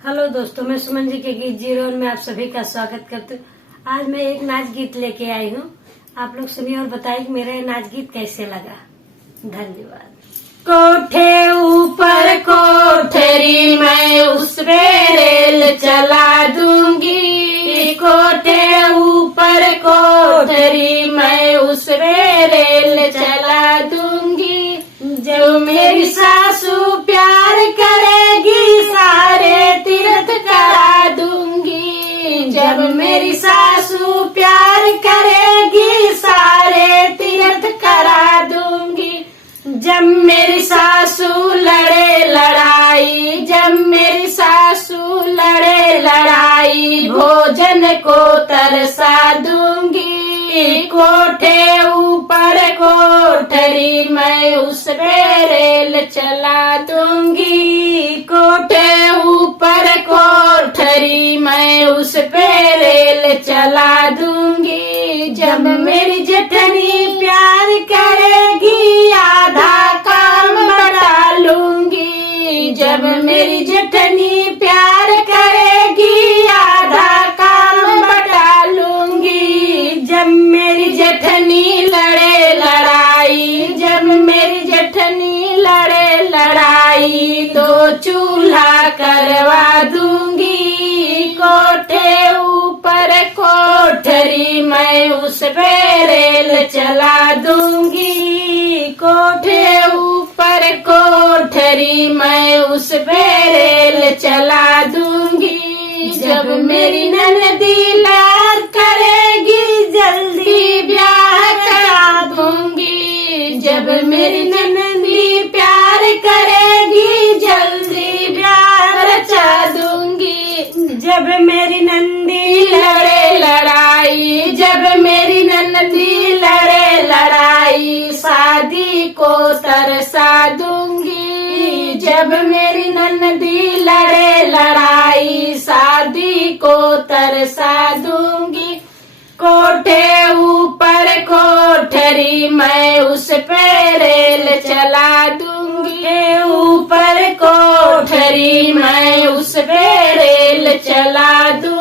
Hello दोस्तों, मैं सुमन जी के गीत जीरो में आप सभी का स्वागत करती हूँ। आज मैं एक नाच गीत लेके आई हूँ। आप लोग सुनिए और बताइए कि मेरा ये नाच गीत कैसे लगा। धन्यवाद। कोठे ऊपर कोठरी मैं उस पे रेल चला दूंगी। कोठे ऊपर कोठरी मैं उस पे रेल चला दूंगी। जब मेरी सासू प्यार करेगी सारे तीर्थ करा दूंगी। जब मेरी सासू प्यार करेगी सारे तीर्थ करा दूंगी। जब मेरी सासू लड़े लड़ाई, जब मेरी सासू लड़े लड़ाई, भोजन को तरसा दूंगी। कोठे ऊपर कोठरी मैं उस पे रेल चला दूंगी। कोठे ऊपर कोठरी मैं उस पे रेल चला दूंगी। जब मेरी जेठनी प्यार करेगी आधा काम बता लूंगी। जब मेरी जेठनी प्यार करेगी आधा काम बता लूंगी। जब मेरी जेठनी लड़े लड़ाई, जब मेरी जेठनी लड़े लड़ाई, तो चूल्हा करवा दूंगी। कोठे ऊपर कोठरी मैं उस पे रेल चला दूंगी। कोठे ऊपर कोठरी मैं उस पे रेल चला दूंगी। जब मेरी ननदी लाड करेगी जल्दी ब्याह करा दूंगी। जब मेरी ननदी प्यार करेगी जल्दी ब्याह रचा दूंगी। जब मेरी नंदी लड़े लड़ाई, जब मेरी नंदी लड़े लड़ाई, शादी को तरसा दूंगी। जब मेरी नंदी लड़े लड़ाई, शादी को तरसा दूंगी। कोठे ऊपर कोठरी मैं उस पे रेल चला दूंगी। ऊपर कोठरी मैं उस पे रेल चला दूंगी।